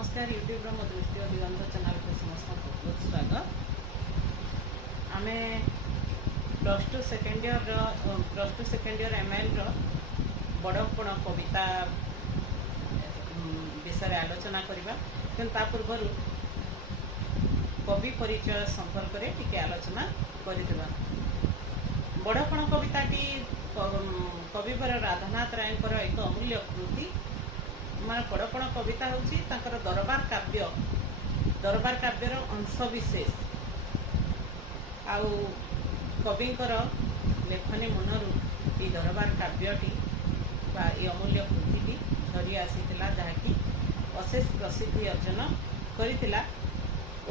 नमस्कार यूट्यूब मो दृष्टि दिगंत चैनल को समस्त बहुत स्वागत। आम +2 सेकेंड ईयर MIL बड़पण कविता विषय आलोचना करवा कि पूर्व कवि परिचय संपर्क में टिके आलोचना करथिबा। बड़पण कविताटी कविवर राधानाथ राय एक अमूल्य कृति। मान बड़पण कविता हूँ दरबार काव्यर अंशविशेष आउ कविंकर लेखनी मनरू ये दरबार काव्यटी बा ये अमूल्य कृति झरी आसीथिला जहाँकि अशेष प्रसिद्धि अर्जन करिथिला।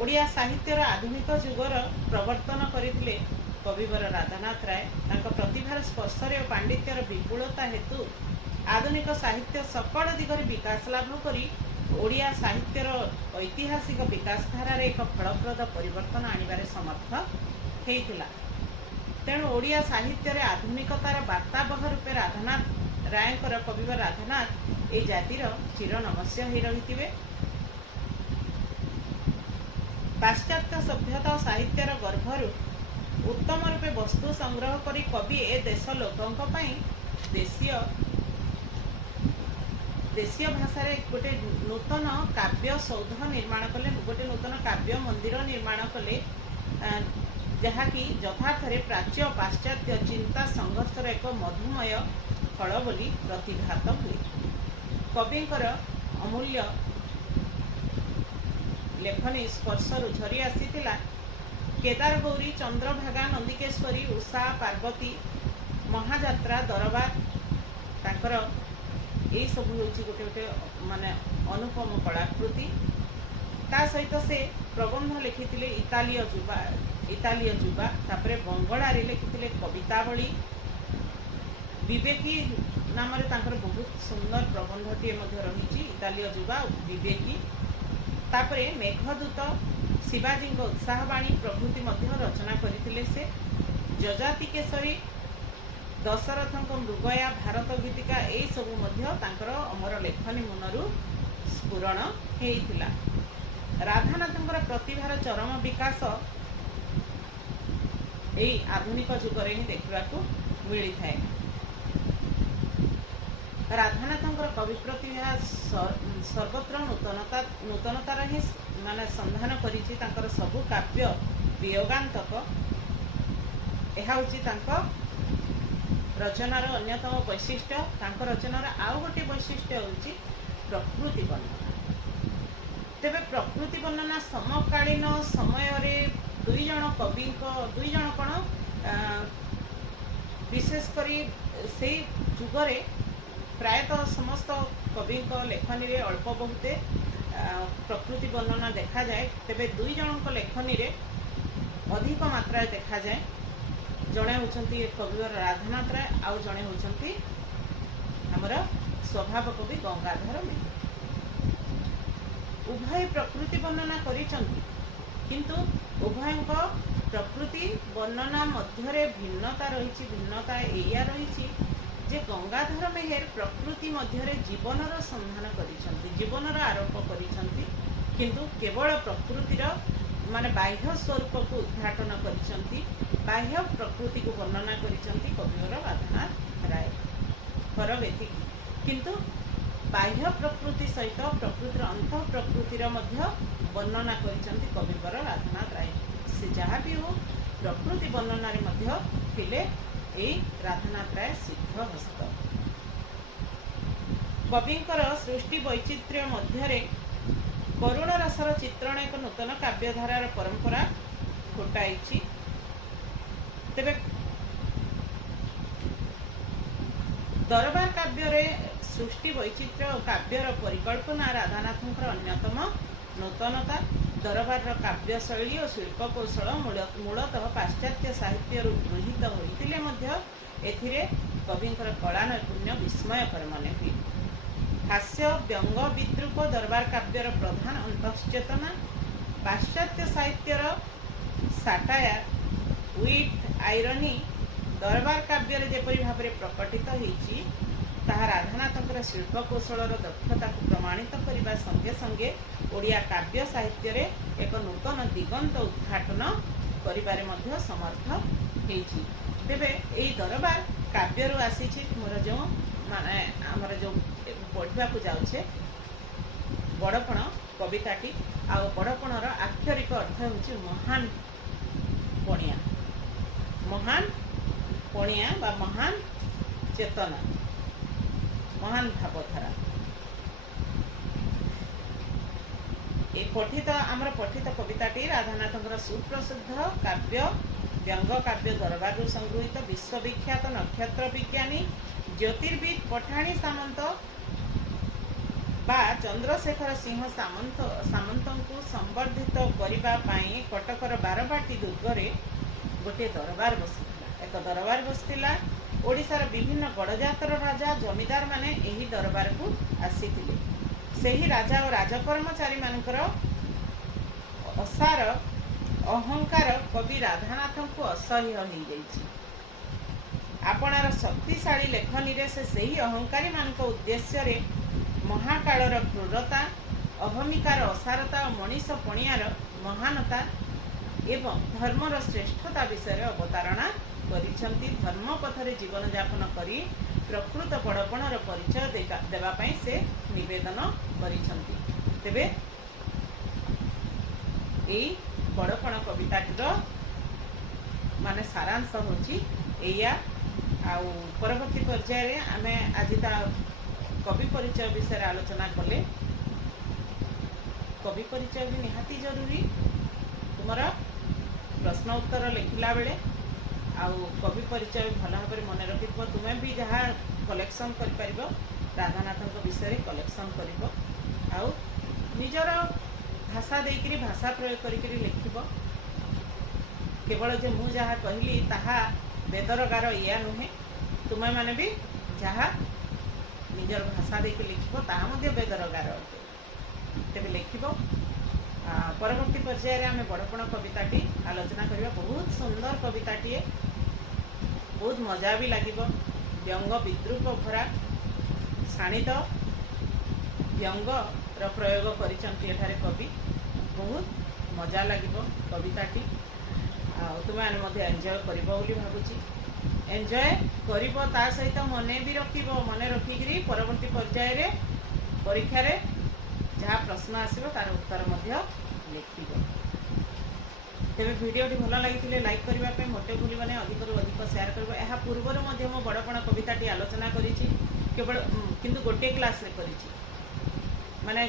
ओडिया साहित्यर आधुनिक जुगर प्रवर्तन करथिले कविवर राधानाथ राय। तांको प्रतिभार स्पर्शरे और पांडित्यर विपुलता हेतु आधुनिक साहित्य सकल दिगरे विकास लाभ करी ओडिया साहित्यर ऐतिहासिक विकास धारार एक फलप्रद परिवर्तन आनिबारे समर्थ हेइथिला। तेणु ओडिया साहित्य आधुनिकतार वार्ताबह रूपे राधानाथ रायकर कविवर राधानाथ ए जातिर चिर नमस्य हो रही। पाश्चात्य सभ्यता और साहित्यर गर्भर उत्तम रूपे वस्तु संग्रह करी कवि ए देश लोकों देशीय भाषा गोटे नूतन काव्य सौध निर्माण कले, गोटे नूतन काव्य मंदिर निर्माण कले जहाँकि यथार्थ प्राच्य पाश्चात्य चिंता संघर्षर एक मधुमय फल बोली प्रतिघात हुए। कविंकर अमूल्य लेखनी स्पर्शरु झरी आसीथिला। केदार गौरी, चंद्रभागा, नंदिकेश्वरी, उषा, पार्वती, महाजात्रा, दरबार तांकर यही सब हूँ गोटे गोटे माने अनुपम कलाकृति। ता सहित से प्रबंध लिखिथिले इतालीय जुबा तापरे बंगला रे लिखिथिले कवितावली। विवेकी नाम रे तांकर बहुत सुंदर प्रबंधटीए मध्य रही इतालीय जुबा विवेकी। तापरे मेघदूत, शिवाजी उत्साहवाणी प्रभृति मध्य रचना करथिले से। जजाति केसरी, दशरथ मृगया, भारत गीतिका यही सबू अमर लेखनी मनरू स्फुरण होइथिला। राधानाथंकर प्रतिभार चरम विकास यही आधुनिक जुगरे ही देखा मिली थाए। राधानाथंकर कवि प्रतिभा सर्वत्र नूतनतार ही माने संधान करिछि। तांकर सबु काव्य वियोगांतक यह हूँ रचनार अन्यतम वैशिष्ट्य। तांकर रचनार आउ गोटे वैशिष्ट्य होची प्रकृति वर्णना। तेबे प्रकृति वर्णना समकालीन समय रे दुई जण कौन विशेषकर से जुगरे प्रायतः समस्त कवि लेखनी रे अल्प बहुते प्रकृति वर्णना देखा जाए। तेबे दुई जन लेखनी रे अधिक मात्रा देखा जाए। जड़े होचंती कविवर राधानाथ राय, आउ जड़े होचंती हमर स्वभाव कवि गंगाधर मेहर। उभय प्रकृति वर्णना करिसंती, किंतु उभयଙ୍କ प्रकृति वर्णना मध्यरे भिन्नता रही। भिन्नता एया रही जे गंगाधर मेहर प्रकृति मध्यरे जीवनर संधान करिसंती, जीवनर आरोप करिसंती, किंतु केवल प्रकृतिर माने बाह्य स्वरूप को उद्घाटन करिसंती, बाह्य प्रकृति को वर्णना करिसंती कविवर राधानाथ राय। फरक एतिकी, किंतु बाह्य प्रकृति सहित प्रकृतिर अंत प्रकृतिर मध्य वर्णना करिसंती कविवर राधानाथ राय। से जहाँ भी हो प्रकृति वर्णना रे मध्य थिले ए राधानाथ राय सिद्ध हस्त। कविंकर सृष्टि वैचित्र्य मध्यरे करुण रसर चित्रण एक नूतन काव्यधारार परंपरा घटाई। तेबे दरबार काव्य सृष्टि वैचित्र्य और काव्यर परिकल्पना राधानाथंकर अन्यतम नूतनता। दरबार काव्य शैली और शिल्पकौशल मूलतः पाश्चात्य साहित्य गृहीत होते एथिरे कविंकर कला नैपुण्य विस्मयकर मन हुए। हास्य, व्यंग, विद्रूप दरबार काव्यर प्रधान अंतश्चेतना। पाश्चात्य साहित्यर साटायर, विट, आयरनी दरबार काव्य जेपरी भाव प्रकटित होती ताहा राधानाथंकर शिल्पकौशलर दक्षता को प्रमाणित कर କରିବା संगे संगे ओडिया काव्य साहित्य रे एक नूतन दिगंत उद्घाटन करिबारे मध्य समर्थ हेछि। तेबे एई दरबार काव्यरू आसीछि मोर जो माने हमर जो पढ़िबा को जाउछे बड़पण कविताटी आ बड़पणर आक्षरिक अर्थ होछि महान पणिया। महान पणिया बा महान चेतना, महान भावधारा। ये पठित आमर पठित कविताटी राधानाथंकर सुप्रसिद्ध काव्य व्यंग काव्य दरबार संगृहित विश्वविख्यात नक्षत्र विज्ञानी ज्योतिर्विद पठाणी सामंत बा चंद्रशेखर सिंह सामंत को संवर्धित करने पाई कटकर बारबाटी दुर्गरे गोटे दरबार बसिथिला। एक दरबार बसिथिला। ओडिशार विभिन्न गड़जातर राजा जमीदार माने एही दरबार को आसीथिले। सेही राजा और राजकर्मचारी मानकर असार अहंकार कवि राधानाथ को असह्य हो जाइछि। आपणार शक्तिशाली लेखनी रे से सेही अहंकारी मानक उद्देश्य रे महाकालर क्रूरता अहमिकार असारता और मनीष पणियार महानता एवं धर्मर श्रेष्ठता विषय अवतारणा करिछंती। धर्म पथरे जीवन यापन करी प्रकृत बड़पणर परिचय देवा पाई से निवेदन करिछंती। तेबे एई बड़पण कविताटीर माने सारांश होछि एया। आउ परवर्ती पर्याय रे आमे आज ता कवि परिचय विषय आलोचना कले। कवि परिचय भी निहाती जरूरी। तुमरा प्रश्न उत्तर लिखला बेले आउ कवि परिचय भल भाव मन रखि तुम्हें भी जहाँ कलेक्शन कर राधानाथ विषय कलेक्शन कर आउ निजर भाषा देकरी भाषा प्रयोग कर लिख। केवल जे मु जहाँ कहली ताहा वेदर गार या नुहे। तुम्हें माने भी जहाँ निजर भाषा देकर लिख ताहा वेदर गार अटे। तेबे लिख परवर्ती पर्याय आम बड़पण कविताटी आलोचना करबा। बहुत सुंदर कविताटीए, बहुत मजा भी लगे। व्यंग विद्रूप भरा शाणित व्यंगर प्रयोग करिसंती एठारे कवि। बहुत मजा लगे कविताटी। तुम्हें एंजॉय कर भावुची। एंजॉय कर ता सहित मन भी मन रखिकी परवर्ती पर्याय रे परीक्षा रे जहाँ प्रश्न आसो तार उत्तर लिख। तेरे भिडियोटी भल लगी लाइक करने मोटे भूलने अधिक अधिक शेयर कर। यह पूर्वर मो बड़पण कविताटी आलोचना करी केवल किंतु गोटे क्लास रे करी माने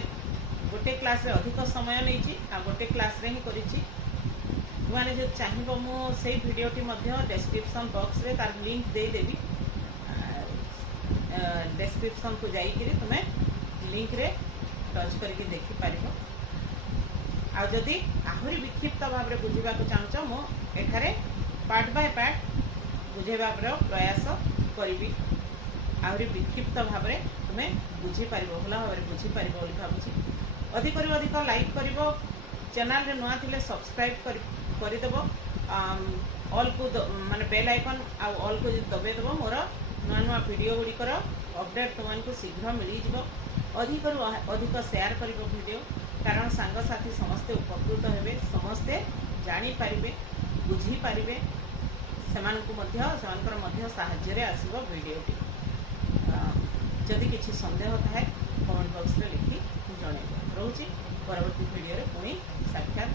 गोटे क्लास रे अधिक समय नहीं गोटे क्लास रे ही करी। मैंने जो चाहिए मुझे भिडियोटी डेस्क्रिप्शन बॉक्स रे तार लिंक दे देवी। डेस्क्रिप्शन को जाइए तुम्हें लिंक रे टच करके देखिपार। आदि आहरी विक्षिप्त भाव में बुझा चाहूँ मुझे पार्ट बाय पार्ट बुझेबार प्रयास करी। आहरी विक्षिप्त भाव में तुम्हें बुझीपार भल भाव में बुझीपार भावुँ। अधिक अधिक लाइक कर चैनल रे नुआ थिले सब्सक्राइब करदेव। ऑल को माने बेल आइकन ऑल को दबेदेव। मोर नुआ नुआ वीडियो गुड़िकर अपडेट तुमको शीघ्र मिल जाव। अधिक अधिक शेयर कर वीडियो कारण सांगसाथी समस्ते उपकृत हेबे, समस्ते जानीपारे बुझीपारे से साहाय्य आसब वीडियोटी। जदि किसी संदेह थाए कमेंट बॉक्स रे लिखि जणेब। रोची परवर्ती वीडियो रे पुणी साक्षात।